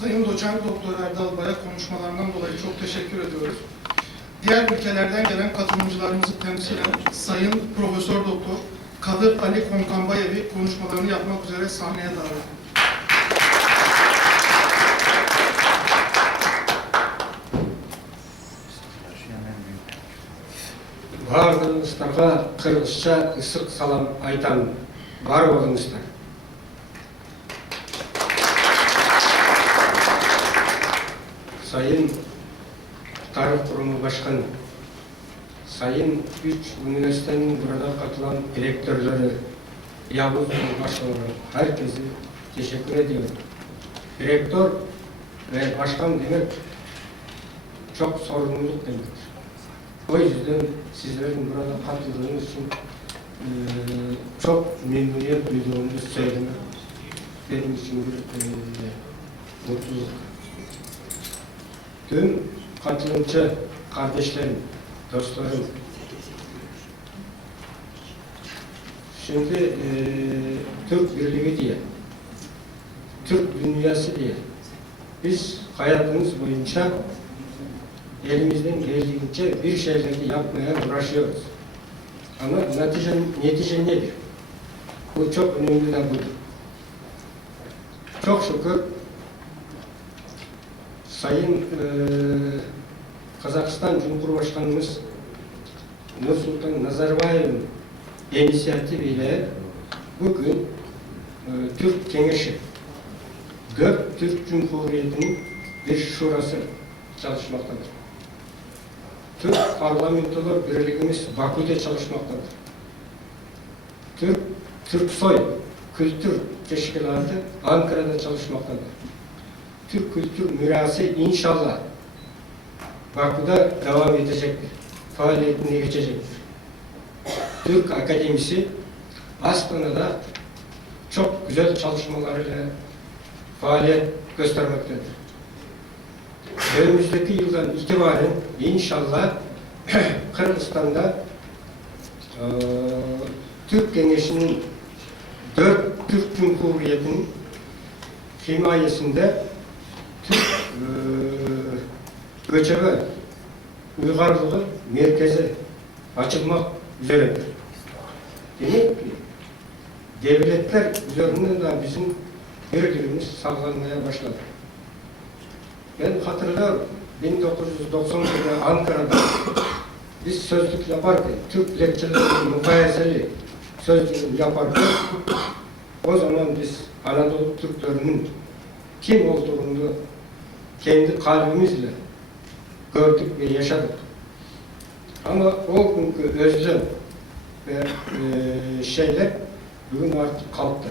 Sayın Doçent Doktor Erdal Bay'a konuşmalarından dolayı çok teşekkür ediyoruz. Diğer ülkelerden gelen katılımcılarımızı temsilen Sayın Profesör Doktor Kadir Ali Konkanbayev'i konuşmalarını yapmak üzere sahneye davet ediyoruz. барлығыңыздарға қырғызша ыстық салам айтамын бар болыңыздар sayın tarih kurumu başkanı sayın üç üniversitenin burada katılan direktörleri Yavuz başkanları herkese teşekkür ediyorum direktör ve başkan demek çok sorumluluk demektir o yüzden sizlerin burada katıldığınız için eee, çok memnuniyet duyduğumu söylemek benim için bir eee, mutluluk. Tüm katılımcı kardeşlerim, dostlarım, şimdi eee, Türk Birliği diye, Türk dünyası diye biz hayatımız boyunca elimizden geldiğince bir şeyleri yapmaya uğraşıyoruz. Ama netice, netice nedir? Bu çok önemli de budur. Çok şükür Sayın eee, Kazakistan Cumhurbaşkanımız Nursultan Nazarbayev'in inisiyatifiyle bugün eee, Türk Kengeşi, Gök Türk Cumhuriyeti'nin bir şurası çalışmaktadır. Türk Parlamentolar Birliğimiz Bakü'de çalışmaktadır. Türk, Türk Soy Kültür Teşkilatı Ankara'da çalışmaktadır. Türk Kültür Mirası inşallah Bakü'de devam edecektir. Faaliyetine geçecektir. Türk Akademisi Aspına'da çok güzel çalışmalarıyla faaliyet göstermektedir önümüzdeki yıldan itibaren inşallah Kırgızistan'da eee Türk Gençliğinin dört Türk Cumhuriyeti'nin himayesinde göçebe uygarlığı merkezi açılmak üzeredir. Demek ki devletler üzerinden de bizim birliğimiz sağlanmaya başladı. Ben hatırlıyorum 1991'de Ankara'da biz sözlük yaparken, Türk dilekçeleri mukayeseli sözlük yaparken o zaman biz Anadolu Türklerinin kim olduğunu kendi kalbimizle gördük ve yaşadık. Ama o günkü özlem ve e, şeyler bugün artık kalktı.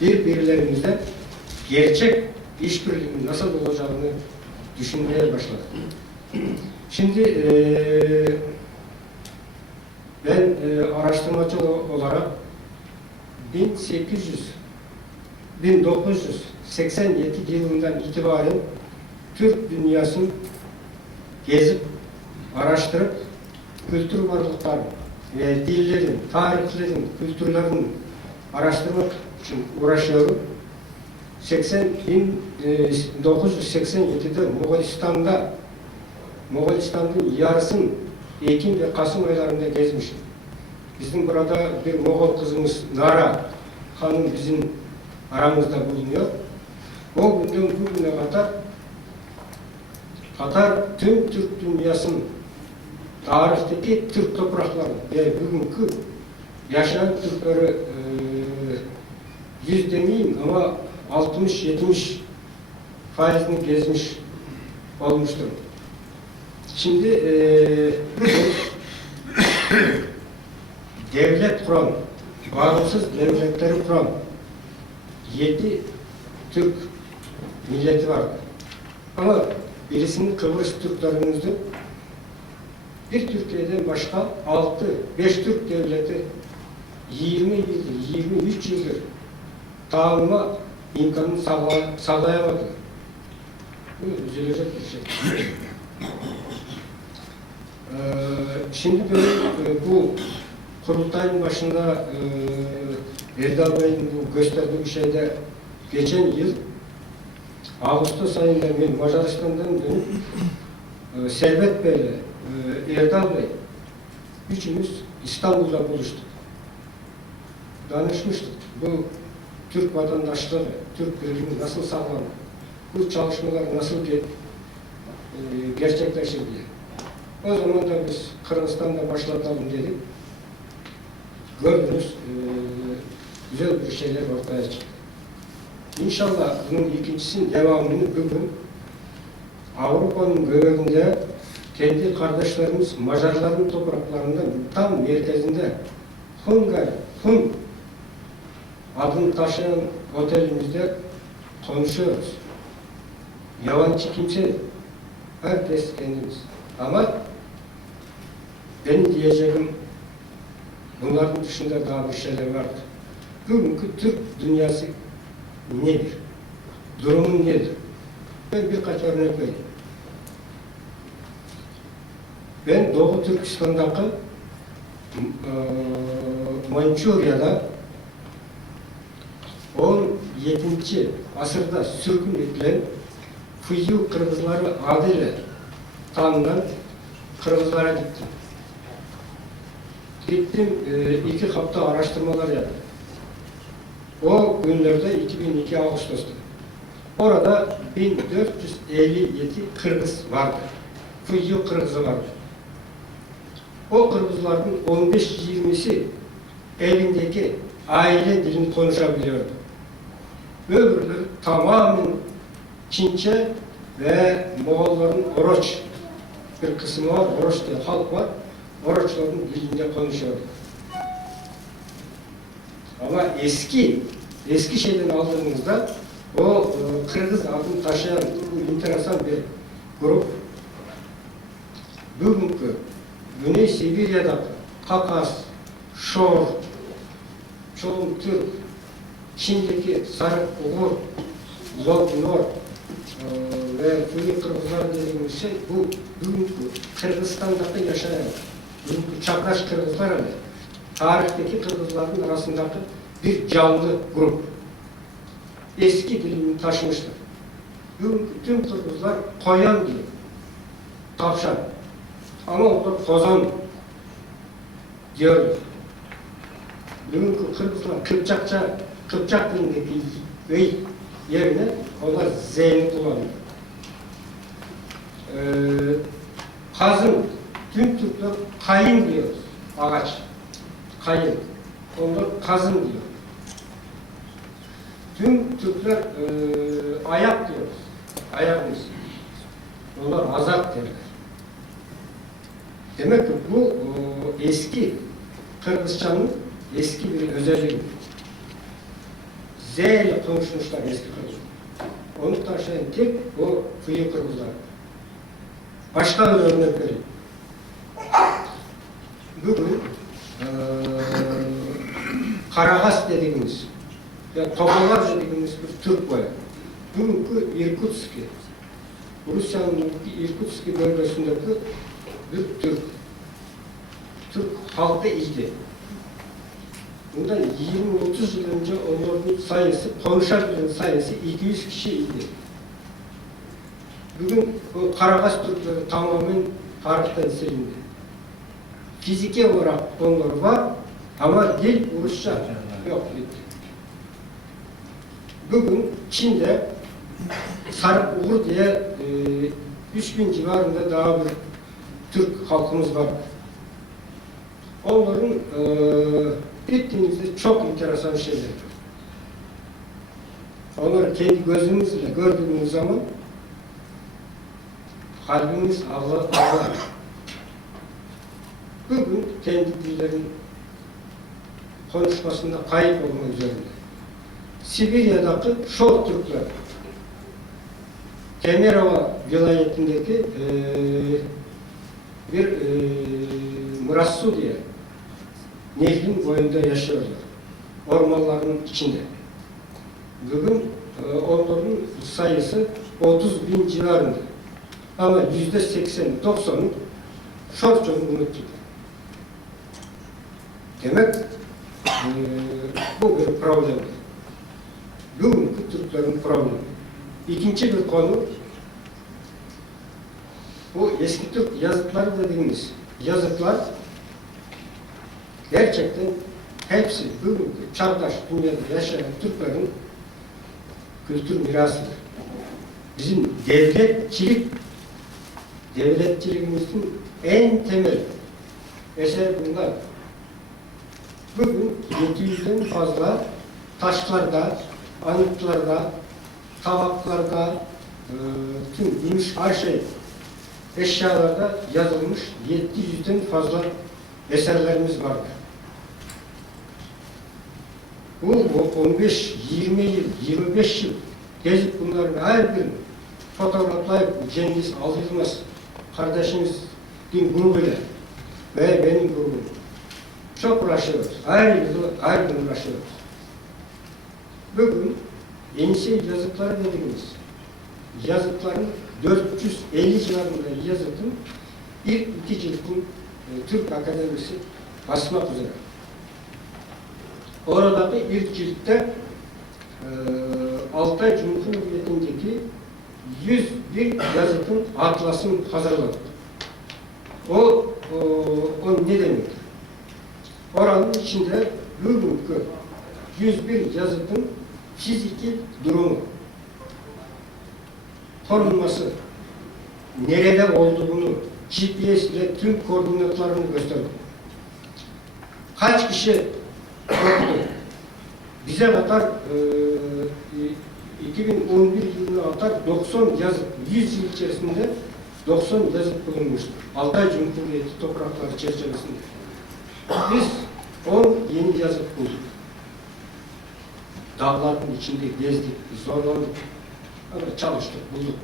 Birbirlerimizle gerçek işbirliğinin nasıl olacağını düşünmeye başladık. Şimdi eee, ben eee, araştırmacı olarak 1800 1987 yılından itibaren Türk dünyasını gezip araştırıp kültür varlıkları ve dillerin, tarihlerin, kültürlerin araştırmak için uğraşıyorum. 80 1987'de Moğolistan'da Moğolistan'ın yarısını Ekim ve Kasım aylarında gezmiştim. Bizim burada bir Moğol kızımız Nara Hanım bizim aramızda bulunuyor. O günden bugüne kadar kadar tüm Türk dünyasının tarihteki Türk toprakları ve bugünkü yaşayan Türkleri yüz demeyeyim ama 60-70 faizini gezmiş olmuştur. Şimdi eee, devlet kuran, bağımsız devletleri kuran yedi Türk milleti var. Ama birisinin Kıbrıs Türklerimizdi. Bir Türkiye'den başka altı, beş Türk devleti 20 yıldır, 23 yıldır dağılma imkanını sağla, sağlayamadı. Bu üzülecek bir şey. Ee, şimdi böyle e, bu kurultayın başında e, Erdal Bey'in bu gösterdiği şeyde geçen yıl Ağustos ayında ben Macaristan'dan dönüp e, Servet Bey'le, Erdal Bey üçümüz İstanbul'da buluştuk. Danışmıştık. Bu Türk vatandaşları, Türk birliği nasıl sağlanır? Bu çalışmalar nasıl ge- e, gerçekleşir diye. O zaman da biz Kırgızistan'da başlatalım dedik. Gördünüz, e, güzel bir şeyler ortaya çıktı. İnşallah bunun ikincisinin devamını bugün Avrupa'nın göbeğinde kendi kardeşlerimiz Macarların topraklarında tam merkezinde Hungary, Hun adını taşıyan otelimizde konuşuyoruz. Yabancı kimse herkes kendimiz. Ama benim diyeceğim bunların dışında daha bir şeyler vardır. Bugünkü Türk dünyası nedir? Durumun nedir? Ben birkaç örnek vereyim. Ben Doğu Türkistan'daki eee, Mançurya'da 17. asırda sürgün edilen Fuyu Kırgızları adıyla tanınan Kırgızlara gittim. Gittim, eee, iki hafta araştırmalar yaptım. O günlerde 2002 Ağustos'ta. Orada 1457 Kırgız vardı. Fuyu Kırgızı vardı. O Kırgızların 15-20'si elindeki aile dilini konuşabiliyordu. Öbürleri tamamen Çince ve Moğolların Oroç bir kısmı var, Oroç diye halk var. Oroçların dilinde konuşuyordu. Ama eski, eski şeyden aldığımızda o e, Kırgız adını taşıyan bu enteresan bir grup. Bugünkü Güney Sibirya'da Kakas, Şor, Çoğun Türk, Çin'deki Sarı Uğur, Zolnor e, ve Fuyu Kırgızlar dediğimiz şey bu bugünkü Kırgızistan'da yaşayan bugünkü çapraş Kırgızlar ile tarihteki Kırgızların arasındaki bir canlı grup. Eski dilini. Bugünkü tüm Kırgızlar koyan diyor. Tavşan. Ama onlar kozan diyor. Bugünkü Kırgızlar Kıpçakça, Kıpçak dilindeki vey yerine onlar Z'ni kullanıyor. Ee, kazın, tüm Türkler kayın diyor. Ağaç. Kayın. Onlar kazın diyor. Tüm Türkler e, ayak diyoruz. Ayak biz. Onlar azak derler. Demek ki bu e, eski Kırgızcanın eski bir özelliği. Z ile konuşmuşlar eski Kırgızlar. Onu taşıyan tek o Fıyı Kırgızlar. Başka bir örnek vereyim. Bugün Karagaz dediğimiz ya Togolar dediğimiz bir Türk var. Bugünkü Irkutski, Rusya'nın Irkutski bölgesindeki bir Türk. Türk halkı ildi. Bundan 20-30 yıl önce onların sayısı, konuşabilen sayısı 200 kişi idi. Bugün bu Karagaz Türkleri tamamen tarihten silindi. Fiziki olarak onlar var ama dil Rusça yok. bitti. Bugün Çin'de Sarı Uğur diye e, 3000 civarında daha bir Türk halkımız var. Onların e, gittiğimizde çok enteresan şeyler. Onları kendi gözümüzle gördüğümüz zaman kalbimiz ağlar. Bugün kendi dillerin konuşmasında kayıp olma üzerinde. Sibirya'daki Şor Türkler, Kemerova vilayetindeki eee bir eee Murassu diye nehrin boyunda yaşıyorlar. Ormanların içinde. Bugün eee, onların sayısı 30 bin civarında. Ama yüzde 80, 90'ı Şorço'nu unuttuk. Demek bu bir problem. Bugünkü Türklerin problemi. İkinci bir konu bu eski Türk yazıtları dediğimiz yazıtlar gerçekten hepsi bugünkü çağdaş dünyada yaşayan Türklerin kültür mirasıdır. Bizim devletçilik devletçiliğimizin en temel eseri bunlar. Bugün 700'den fazla taşlarda, anıtlarda, tabaklarda, e, tüm gümüş her şey eşyalarda yazılmış 700'den fazla eserlerimiz. Bu bu 15, 20 yıl, 25 yıl gezip bunların her birini fotoğraflayıp Cengiz Aldırmaz kardeşimiz din grubuyla ve benim grubum çok uğraşıyoruz. Her yıl, her gün uğraşıyoruz. Bugün Yenisey yazıtları dediğimiz yazıtların 450 civarında yazıtın ilk iki ciltin e, Türk Akademisi basmak üzere. Oradaki ilk ciltte e, Altay Cumhuriyeti'ndeki 101 yazıtın atlasını hazırladık. O, o, o ne demektir? Oranın içinde bugünkü 101 yazıtın fiziki durumu, korunması, nerede olduğunu, GPS ile tüm koordinatlarını gösterdi. Kaç kişi okudu? Bize kadar e, 2011 yılına kadar 90 yazıt, 100 yıl içerisinde 90 yazıt bulunmuştur. Altay Cumhuriyeti toprakları çerçevesinde. Biz 10 yeni yazıt bulduk. Dağların içinde gezdik, zorlandık. Ama çalıştık, bulduk.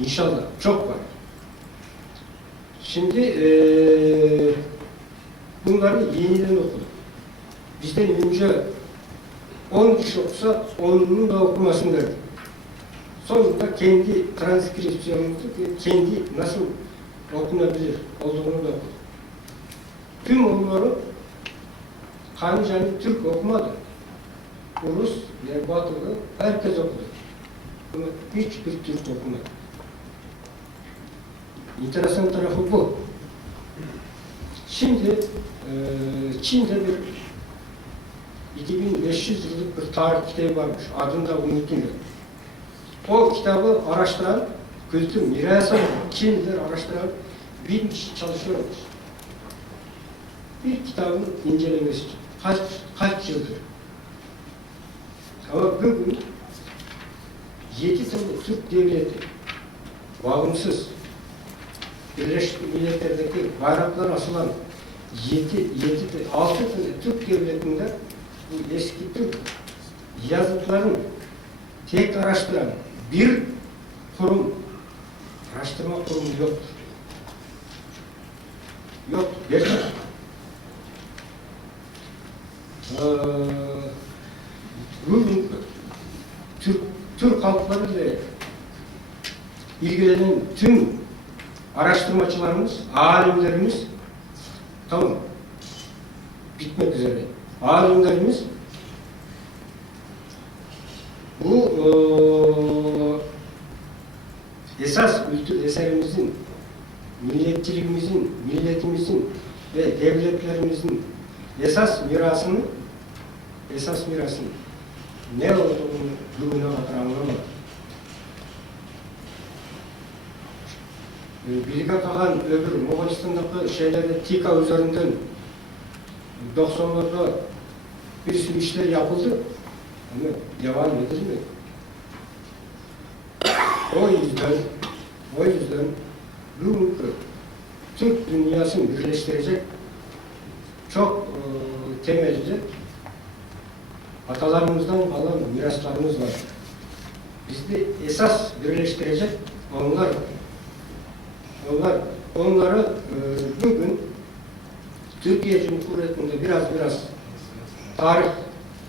İnşallah çok var. Şimdi eee bunları yeniden okuduk. Bizden önce 10 kişi okusa 10'unun da okumasını verdik. Sonunda kendi transkripsiyonumuzu, kendi nasıl okunabilir olduğunu da okuduk. Tüm onları Kancanı Türk okumadı. Rus ve Batılı herkes okudu. Ama hiçbir Türk okumadı. Enteresan tarafı bu. Şimdi e, Çin'de bir 2500 yıllık bir tarih kitabı varmış. Adını da unuttum. O kitabı araştıran, kültür mirası Çinliler araştıran bin kişi çalışıyormuş. Bir kitabın incelemesi için. Kaç, kaç yıldır? Ama bugün yedi tane Türk devleti bağımsız Birleşmiş Milletler'deki bayraklar asılan yedi, yedi, altı tane Türk devletinde bu eski Türk yazıtların tek araştıran bir kurum, araştırma kurumu yoktur. Yok, gerçekten. Ee, bugün Türk, Türk halkları ile ilgilenen tüm araştırmacılarımız, alimlerimiz tamam bitmek üzere. Alimlerimiz bu eee, esas kültür eserimizin, milletçiliğimizin, milletimizin ve devletlerimizin esas mirasını esas mirasını ne olduğunu bugüne kadar anlamadı. Bilge Kağan öbür Moğolistan'daki şeyleri TİKA üzerinden 90'larda bir sürü işler yapıldı ama devam edilmedi. O yüzden o yüzden bugünkü Türk dünyasını birleştirecek çok e, temelli atalarımızdan kalan miraslarımız var. Bizi esas birleştirecek onlar. Onlar onları e, bugün Türkiye Cumhuriyeti'nde biraz biraz tarih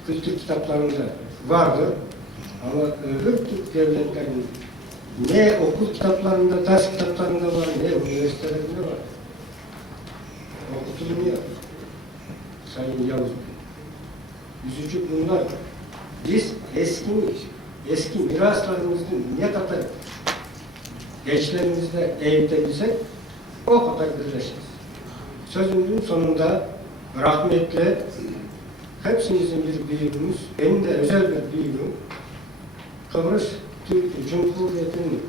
kültür kitaplarında vardır. Ama öbür Türk devletlerinin ne okul kitaplarında, ders kitaplarında var, ne üniversitelerinde var. Okutulmuyor. Sayın Yavuz Bey. Üzücü bunlar. Biz eskiyi eski miraslarımızı ne kadar gençlerimizle eğitebilsek o kadar birleşiriz. Sözümüzün sonunda rahmetle hepsimizin bir büyüğümüz, benim de özel bir büyüğüm, Kıbrıs Türk Cumhuriyeti'nin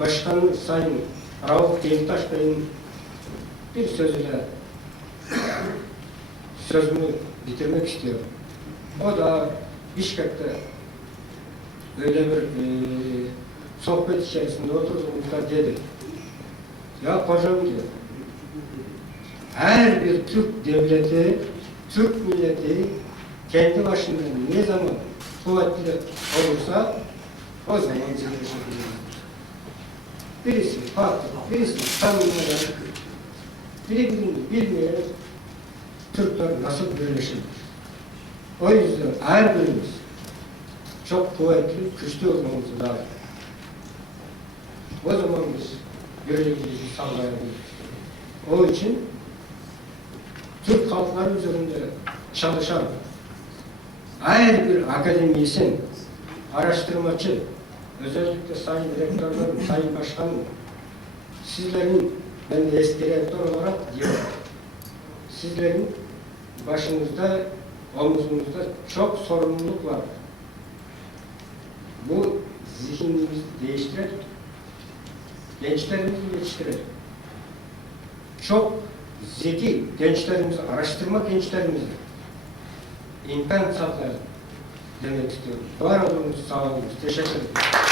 Başkanı Sayın Rauf Denktaş Bey'in bir sözüyle sözümü bitirmek istiyorum. O da Bişkek'te öyle bir e, sohbet içerisinde oturduğumuzda dedi. Ya kocam diyor, her bir Türk devleti, Türk milleti kendi başına ne zaman kuvvetli olursa o zaman birleşebilir. Birisi farklı, birisi tanımayan, birbirini bilmeyen Türkler nasıl birleşir? O yüzden her birimiz çok kuvvetli, güçlü olmamız lazım. O zaman biz birliğimizi sağlayabiliriz. O için Türk halkları üzerinde çalışan her bir akademisyen, araştırmacı, özellikle sayın direktörlerim, sayın başkanım, sizlerin, ben de eski rektör olarak diyorum, sizlerin başınızda, omuzunuzda çok sorumluluk var. Bu zihnimizi değiştirelim, gençlerimizi yetiştirelim. Çok zeki gençlerimizi, araştırma gençlerimizi imkan sağlayalım demek istiyorum. Var olunuz, sağ olun. Teşekkür ederim.